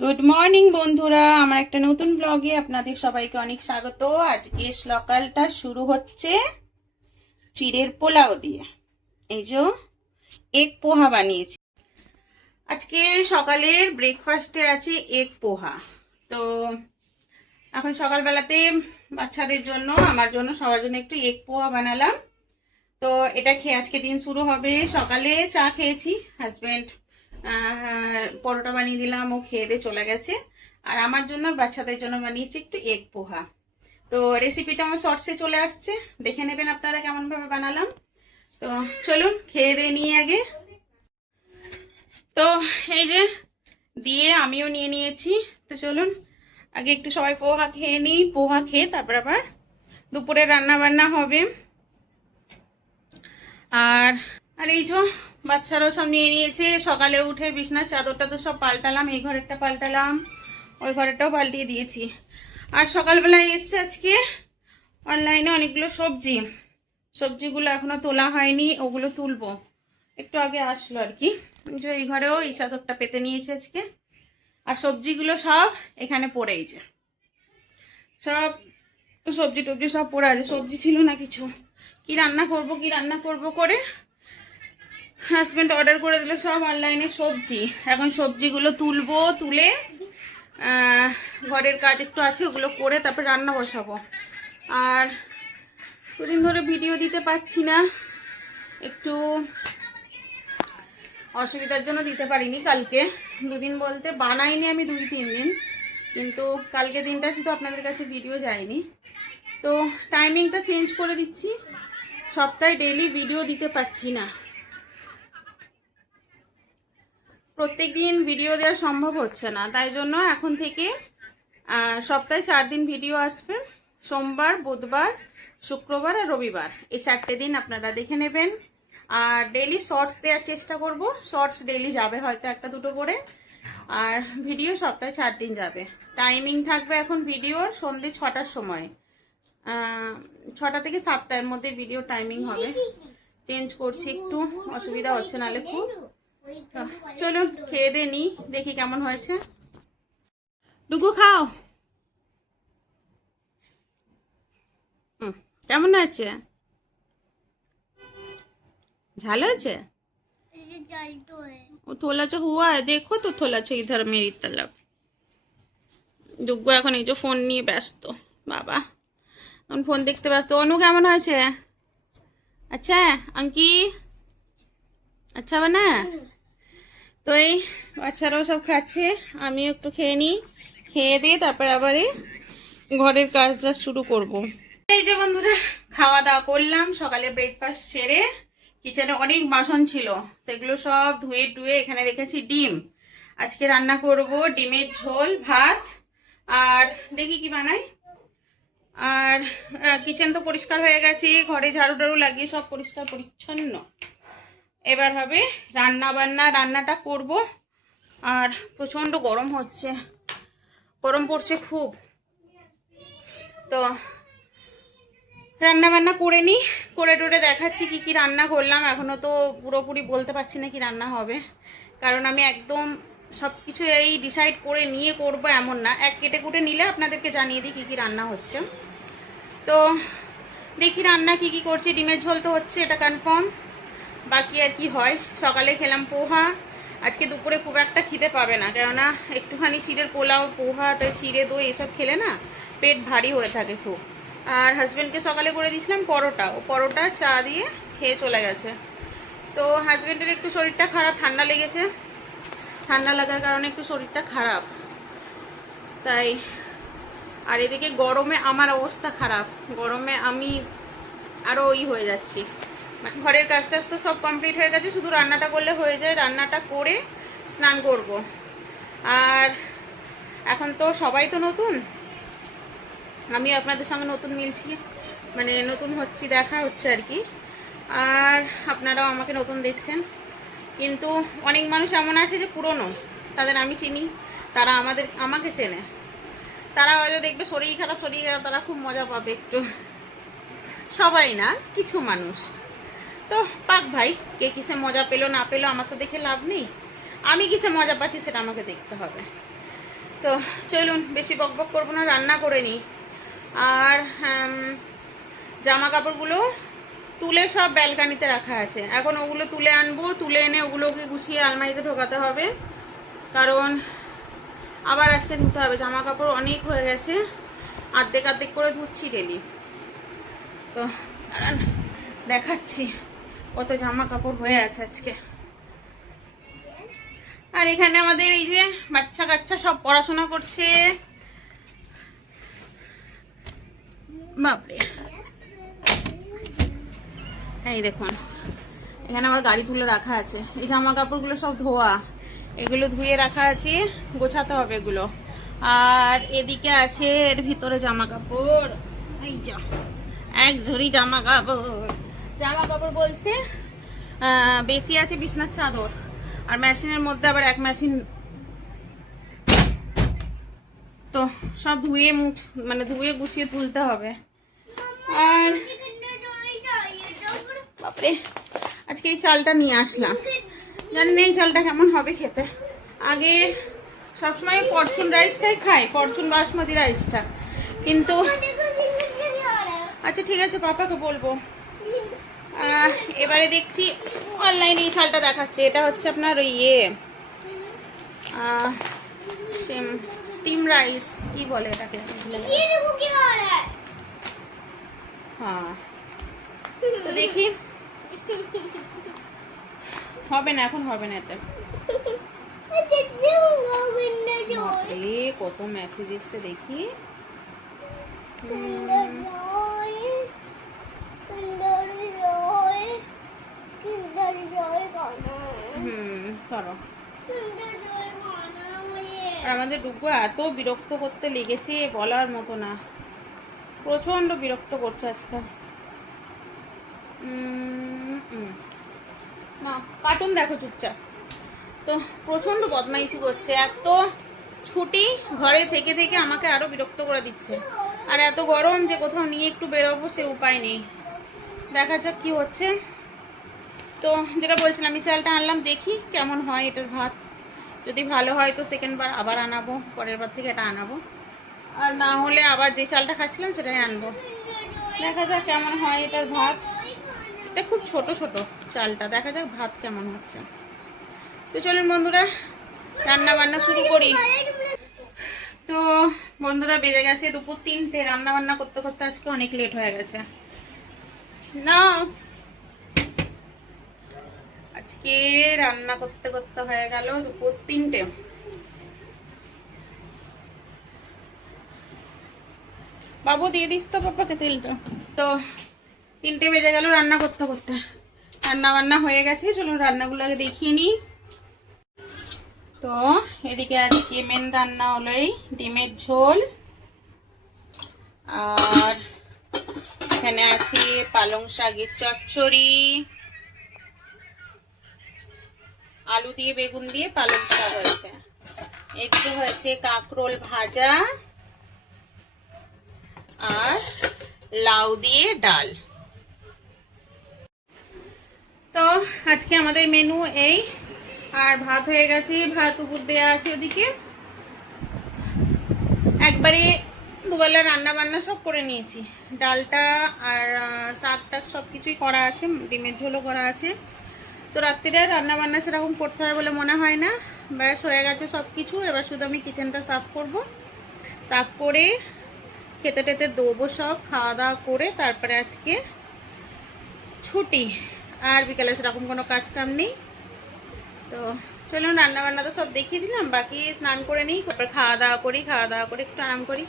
Good morning বন্ধুরা, আমার একটা নতুন ব্লগে আপনাদের সবাইকে অনেক স্বাগত। আজকে সকালটা শুরু হচ্ছে চিড়ের পোলাও দিয়ে। এই যে এগ পোহা বানিয়েছি আজকে। সকালের ব্রেকফাস্টে আছে এগ পোহা। তো এখন সকালবেলাতে বাচ্চাদের জন্য, আমার জন্য, সবার জন্য একটু এগ পোহা বানালাম। তো এটা খেয়ে আজকে দিন শুরু হবে। সকালে চা খেয়েছি, হাজবেন্ড পরোটা বানিয়ে দিলাম, ও খেয়ে দিয়ে চলে গেছে। আর আমার জন্য, বাচ্চাদের জন্য বানিয়েছি একটু এগ পোহা। তো রেসিপিটা আমার শর্টসে চলে আসছে, দেখে নেবেন আপনারা কেমন ভাবে বানালাম। তো চলুন খেয়ে দিয়ে নিয়ে আগে। তো এই যে দিয়ে আমিও নিয়ে নিয়েছি। তো চলুন আগে একটু সবাই পোহা খেয়ে নিই। পোহা খেয়ে তারপর আবার দুপুরে রান্না বান্না হবে। আর আর এই যে বাচ্চারাও সব নিয়ে নিয়েছে। সকালে উঠে বিছনার চাদরটা তো সব পাল্টালাম, এই ঘরেরটা পাল্টালাম, ওই ঘরেরটাও পাল্টিয়ে দিয়েছি। আর সকালবেলায় এসছে আজকে অনলাইনে অনেকগুলো সবজিগুলো এখনো তোলা হয়নি, ওগুলো তুলবো। একটু আগে আসলো আর কি। যে এই ঘরেও এই চাদরটা পেতে নিয়েছে আজকে। আর সবজিগুলো সব এখানে পড়ে, এই যে সব সবজি টবজি সব পড়ে আছে। সবজি ছিল না কিছু। কি রান্না করব করে হাজবেন্ড অর্ডার করে দিল সব অনলাইনে সবজি। এখন সবজিগুলো তুলবো, তুলে ঘরের কাজ একটু আছে, ওগুলো করে তারপর রান্না বসাবো। আর দুদিন ধরে ভিডিও দিতে পারছি না, একটু অসুবিধার জন্য দিতে পারিনি। কালকে দুদিন বলতে বানাইনি আমি 2-3 দিন, কিন্তু কালকে দিনটা শুধু আপনাদের কাছে ভিডিও যায়নি। তো টাইমিংটা চেঞ্জ করে দিচ্ছি, সপ্তাহে ডেইলি ভিডিও দিতে পারছি না। প্রত্যেক দিন ভিডিও দেওয়া সম্ভব হচ্ছে না, তাই জন্য এখন থেকে সপ্তাহে 4 দিন ভিডিও আসবে। সোমবার, বুধবার, শুক্রবার আর রবিবার, এই 4টে দিন আপনারা দেখে নেবেন। আর ডেইলি শর্টস দেওয়ার চেষ্টা করব। শর্টস ডেইলি যাবে হয়তো 1-2 করে, আর ভিডিও সপ্তাহে 4 দিন যাবে। টাইমিং থাকবে এখন ভিডিওর সন্ধ্যে 6টার সময়, 6টা থেকে 7টার মধ্যে ভিডিও টাইমিং হবে। চেঞ্জ করছি, একটু অসুবিধা হচ্ছে নাহলে খুব। চলুন খেয়ে দিয়ে নি, দেখি কেমন হয়েছে। ডুগু খাও, কেমন হয়েছে? ঝাল হয়েছে? वो थोड़ा सा हुआ है, देखो तो थोड़ा सा इधर मेरी तरफ। ডুগু এখন এই যে ফোন নিয়ে ব্যস্ত, বাবা এখন ফোন দেখতে ব্যস্ত। অনু কেমন হয়েছে? আচ্ছা আঙ্কি, আচ্ছা বানা। তো এই বাচ্চারাও সব খাচ্ছে, আমিও একটু খেয়ে নিই। খেয়ে দিয়ে তারপর আবার ঘরের কাজটা শুরু করব। এই যে বন্ধুরা, খাওয়া দাওয়া করলাম, সকালে ব্রেকফাস্ট সেরে কিচেনে অনেক বাসন ছিল, সেগুলো সব ধুয়ে টুয়ে এখানে রেখেছি। ডিম আজকে রান্না করব, ডিমের ঝোল, ভাত, আর দেখি কি বানাই। আর কিচেন তো পরিষ্কার হয়ে গেছে, ঘরে ঝাড়ু টাড়ু লাগিয়ে সব পরিষ্কার পরিচ্ছন্ন। এবার হবে রান্না বান্না, রান্নাটা করব। আর প্রচন্ড গরম হচ্ছে, গরম পড়ছে খুব। তো রান্না বান্না করে নিই, করে টোরে দেখাচ্ছি কি কি রান্না করলাম। এখনো তো পুরোপুরি বলতে পারছি না কি রান্না হবে, কারণ আমি একদম সব কিছু এই ডিসাইড করে নিয়ে করব এমন না। কেটে কুটে নিলে আপনাদেরকে জানিয়ে দিই কি কি রান্না হচ্ছে। তো দেখি রান্না কি কি করছি। ডিমের ঝোল তো হচ্ছে, এটা কনফার্ম। বাকি আর কি হয়। সকালে খেলাম পোহা, আজকে দুপুরে খুব একটা খিদে পাবে না, কেননা একটুখানি চিড়ের পোলাও, পোহা, তাই চিড়ে দই এসব খেলে না পেট ভারী হয়ে থাকে খুব। আর হাজব্যান্ডকে সকালে করে দিয়েছিলাম পরোটা, ও পরোটা চা দিয়ে খেয়ে চলে গেছে। তো হাজব্যান্ডের একটু শরীরটা খারাপ, ঠান্ডা লেগেছে, ঠান্ডা লাগার কারণে একটু শরীরটা খারাপ তাই। আর এদিকে গরমে আমার অবস্থা খারাপ, গরমে আমি আরও হয়ে যাচ্ছি। ঘরের কাজ টাজ তো সব কমপ্লিট হয়ে গেছে, শুধু রান্নাটা করলে হয়ে যায়। রান্নাটা করে স্নান করব। আর এখন তো সবাই তো নতুন, আমি আপনাদের সঙ্গে নতুন মিলছি, মানে নতুন হচ্ছি, দেখা হচ্ছে আর কি। আর আপনারাও আমাকে নতুন দেখছেন, কিন্তু অনেক মানুষ এমন আছে যে পুরনো, তাদের আমি চিনি, তারা আমাকে চেনে। তারা হয়তো দেখবে শরীর খারাপ, তারা খুব মজা পাবে একটু। সবাই না, কিছু মানুষ। তো পাক ভাই, কে কিসে মজা পেলো না পেলো আমার তো দেখে লাভ নেই। আমি কিসে মজা পাচ্ছি সেটা আমাকে দেখতে হবে। তো চলুন বেশি বকবক করবো না, রান্না করে নিই। আর জামা কাপড়গুলো তুলে সব ব্যালকানিতে রাখা আছে, এখন ওগুলো তুলে আনবো, তুলে এনে ওগুলোকে গুছিয়ে আলমারিতে ঢোকাতে হবে, কারণ আবার আজকে ধুতে হবে। জামা কাপড় অনেক হয়ে গেছে, আর্ধেক আর্ধেক করে ধুচ্ছি ডেলি। তো দাঁড়ান দেখাচ্ছি কত জামা কাপড় হয়ে আছে আজকে। আর এখানে আমাদের এই যে বাচ্চা কাচ্চা সব পড়াশোনা করছে, বাপরে। এই দেখুন এখানে আমার গাড়ি তুলে রাখা আছে, এই জামা কাপড়গুলো সব ধোয়া, এগুলো ধুয়ে রাখা আছে, গোছাতে হবে এগুলো। আর এদিকে আছে এর ভিতরে জামা কাপড়, এই যা এক ঝুড়ি জামা কাপড়। জামা কাপড় বলতে বেশি আছে বিছনার চাদর, আর মেশিনের মধ্যে আবার এক মেশিন, তো সব ধুয়ে মানে ধুয়ে গুছিয়ে তুলতে হবে। আর বাপরে আজকে এই চালটা নিয়ে আসলাম, জানি না এই চালটা কেমন হবে খেতে। আগে সবসময় ফরচুন রাইসটাই খাই, ফরচুন বাসমতি রাইসটা, কিন্তু আচ্ছা ঠিক আছে পাপাকে বলবো। এবারে দেখছি অনলাইনে এই চালটা দেখাচ্ছে, এটা হচ্ছে আপনার ইয়ে স্টিম রাইস কি বলে এটাকে, হ্যাঁ। তো দেখি হবে না, এখন হবে না এতে। কত মেসেজ এসছে দেখি। সরো। আর আমাদের ডুগু এত বিরক্ত করতে লেগেছে বলার মতো না, প্রচন্ড বিরক্ত করছে আজকাল। না কার্টুন দেখো চুপচাপ। তো প্রচন্ড বদমাইশি করছে, এত ছুটি ঘরে থেকে থেকে আমাকে আরো বিরক্ত করে দিচ্ছে। আর এত গরম যে কোথাও নিয়ে একটু বেরোবো সে উপায় নেই, দেখা যাক কি হচ্ছে। তো যেটা বলছিলাম আমি চালটা আনলাম, দেখি কেমন হয় এটার ভাত। যদি ভালো হয় তো সেকেন্ড বার আবার আনাবো, পরের বার থেকে এটা আনাবো। আর না হলে আবার যে চালটা খাচ্ছিলাম সেটাই আনবো, দেখা যাক কেমন হয় এটার ভাত। এটা খুব ছোট ছোট চালটা, দেখা যাক ভাত কেমন হচ্ছে। তো চলুন বন্ধুরা রান্না বান্না শুরু করি। তো বন্ধুরা বেজে গেছে দুপুর 3টে, রান্না বান্না করতে করতে আজকে অনেক লেট হয়ে গেছে। না আজকে রান্না করতে করতে হয়ে গেল দুপুর 3টে। বাবু দিয়ে দিস তো পাপাকে তেলটা। তো 3টে বেজে গেল রান্না করতে করতে, রান্না বান্না হয়ে গেছে। চলুন রান্নাগুলোকে দেখিয়ে নিই। তো এদিকে আজকে মেন রান্না হলো এই ডিমের ঝোল, আর এখানে আছে পালং শাকের চচ্চড়ি, আলু দিয়ে বেগুন দিয়ে পালং শাক হয়েছে, এদিকে হয়েছে কাঁকরোল ভাজা, আর লাউ দিয়ে ডাল। তো আজকে আমাদের মেনু এই। আর ভাত হয়ে গেছে, ভাত উপর দেওয়া আছে ওদিকে। একবারে দুবেলা রান্না বান্না সব করে নিয়েছি, ডালটা আর শাক টাক সব কিছুই করা আছে, ডিমের ঝোলও করা আছে। তো রাত্রিরে রান্না বান্না সেরকম করতে হবে বলে মনে হয় না, ব্যাস হয়ে গেছে সব কিছু। এবার শুধু আমি কিচেনটা সাফ করব, সাফ করে খেতে টেতে দেবো সব, খাওয়া দাওয়া করে তারপরে আজকে ছুটি, আর বিকালে সেরকম কোনো কাজ কাম নেই। তো চলুন রান্না বান্না তো সব দেখিয়ে দিলাম, বাকি স্নান করে নিই, তারপর খাওয়া দাওয়া করি, খাওয়া দাওয়া করে একটু আরাম করি।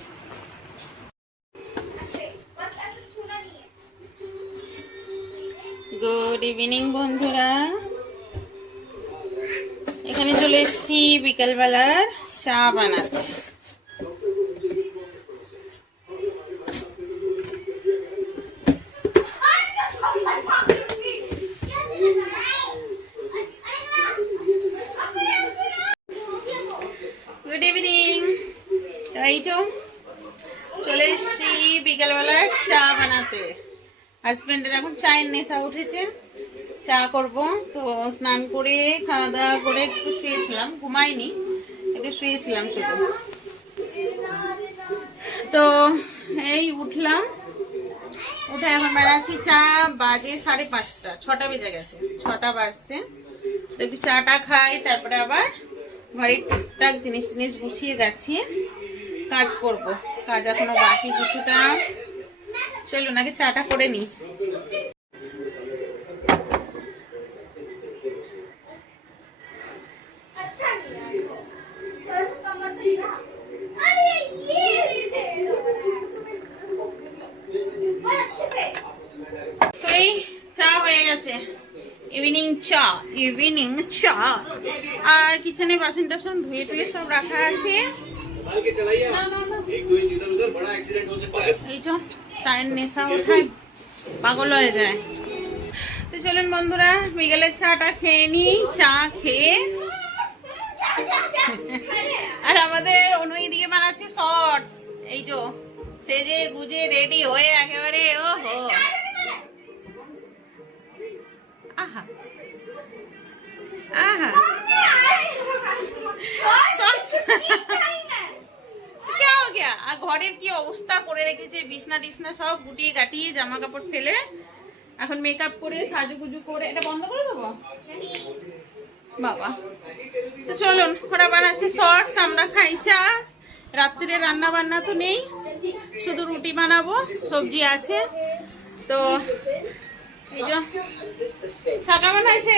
গুড ইভিনিং বন্ধুরা, এখানে চলে এসেছি বিকালবেলার চা বানাতে। গুড ইভিনিং, এই চলে এসেছি বিকালবেলায় চা বানাতে। হাজবেন্ডের এখন চায়ের নেশা উঠেছে, চা করব। তো স্নান করে খাওয়া দাওয়া করে একটু শুয়েছিলাম, ঘুমাইনি, একটু শুয়েছিলাম শুধু। তো এই উঠলাম, উঠে এখন বেড়াচ্ছি চা। বাজে 5:30, 6টা বেজে গেছে, 6টা বাজছে। তো একটু চাটা খাই, তারপরে আবার ঘরের টুকটাক জিনিস টিনিস গুছিয়ে গাছিয়ে কাজ করব। কাজ এখনো বাকি কিছুটা। চলুন আগে চাটা করে নিই। তো এই চা হয়ে গেছে, ইভিনিং চা। আর কিচেনে বাসন টাসন ধুয়ে টুয়ে সব রাখা আছে। এই যে চায়ের নেশা ওঠায় পাগল হয়ে যায়। তো চলুন বন্ধুরা, বিকেলের চাটা খেয়ে নি। চা খেয়ে আর আমাদের অনুদিকে বানাচ্ছে শর্টস। এই যে সেজে গুজে রেডি হয়ে একেবারে ওহো, আহা আহা আর ঘরের কি অবস্থা করে রেখেছে, বিছনা টিছনা সব গুটিয়ে গাটিয়ে জামা কাপড় ফেলে এখন মেকআপ করে সাজুগুজু করে। এটা বন্ধ করে দেবো বাবা। তো চলুন, ওরা বানাচ্ছে শর্টস, আমরা খাই চা। রাত্রিরে রান্না বান্না তো নেই, শুধু রুটি বানাবো, সবজি আছে। তো এই যে চা কেমন হয়েছে?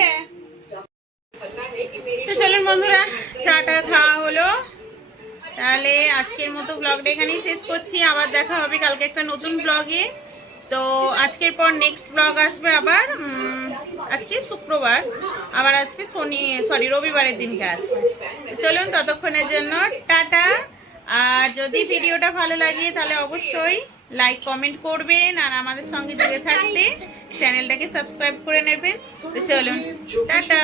তো চলুন বন্ধুরা, চাটা খাওয়া হলো। তাহলে আজকের মতো ব্লগটা এখানেই শেষ করছি। আবার দেখা হবে কালকে একটা নতুন ব্লগে। তো আজকের পর নেক্সট ব্লগ আসবে আবার আজকে শুক্রবার, আবার আসবে রবিবারের দিনকে আসবে। চলুন ততক্ষণের জন্য টাটা। আর যদি ভিডিওটা ভালো লাগে তাহলে অবশ্যই লাইক কমেন্ট করবেন, আর আমাদের সঙ্গে জুড়ে থাকতে চ্যানেলটাকে সাবস্ক্রাইব করে নেবেন। তো চলুন টাটা।